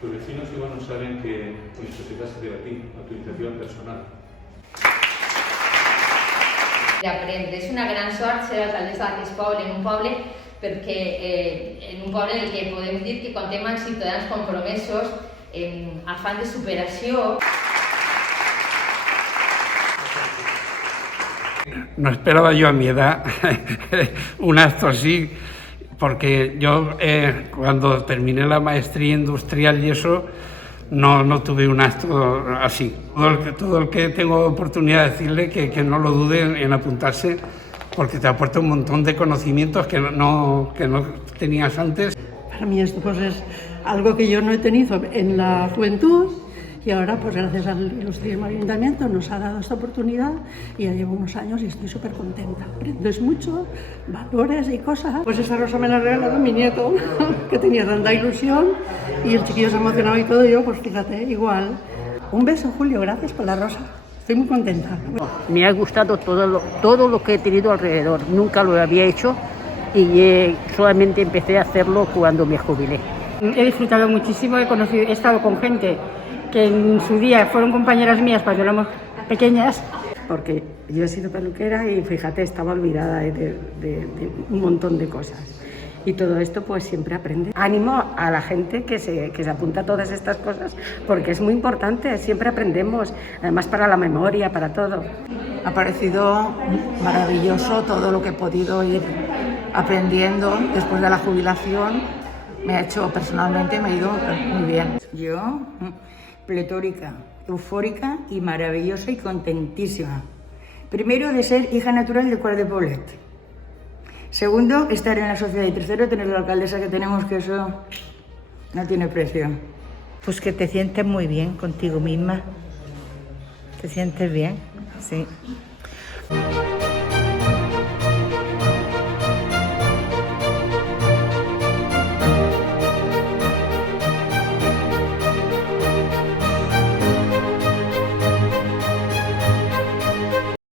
Tus vecinos igual no saben que esto se debe a ti, a tu iniciativa personal. Aprendre. És una gran sort ser alcaldessa d'aquest poble, en un poble perquè en un poble en el que podem dir que contem amb ciutadans compromesos en afán de superació. No esperaba yo a mi edad un acto así, porque yo cuando terminé la maestría industrial y eso, no tuve un acto así. Todo el que tengo oportunidad de decirle que no lo dude en apuntarse, porque te aporta un montón de conocimientos que no tenías antes. Para mí esto pues es algo que yo no he tenido en la juventud y ahora pues gracias al ilustrísimo ayuntamiento nos ha dado esta oportunidad y ya llevo unos años y estoy súper contenta. Aprendes mucho, valores y cosas. Pues esta rosa me la ha regalado mi nieto, que tenía tanta ilusión y el chiquillo se ha emocionado y todo, y yo pues fíjate, igual. Un beso, Julio, gracias por la rosa. Estoy muy contenta. Me ha gustado todo lo que he tenido alrededor. Nunca lo había hecho y solamente empecé a hacerlo cuando me jubilé. He disfrutado muchísimo, he estado con gente que en su día fueron compañeras mías cuando éramos pequeñas. Porque yo he sido peluquera y fíjate, estaba olvidada de un montón de cosas. Y todo esto pues siempre aprende. Ánimo a la gente que se apunta a todas estas cosas porque es muy importante, siempre aprendemos, además para la memoria, para todo. Ha parecido maravilloso todo lo que he podido ir aprendiendo después de la jubilación. Me ha hecho personalmente, me ha ido muy bien. Yo, pletórica, eufórica y maravillosa y contentísima. Primero, de ser hija natural de Quart de Poblet. Segundo, estar en la sociedad. Y tercero, tener la alcaldesa que tenemos, que eso no tiene precio. Pues que te sientes muy bien contigo misma. Te sientes bien, sí.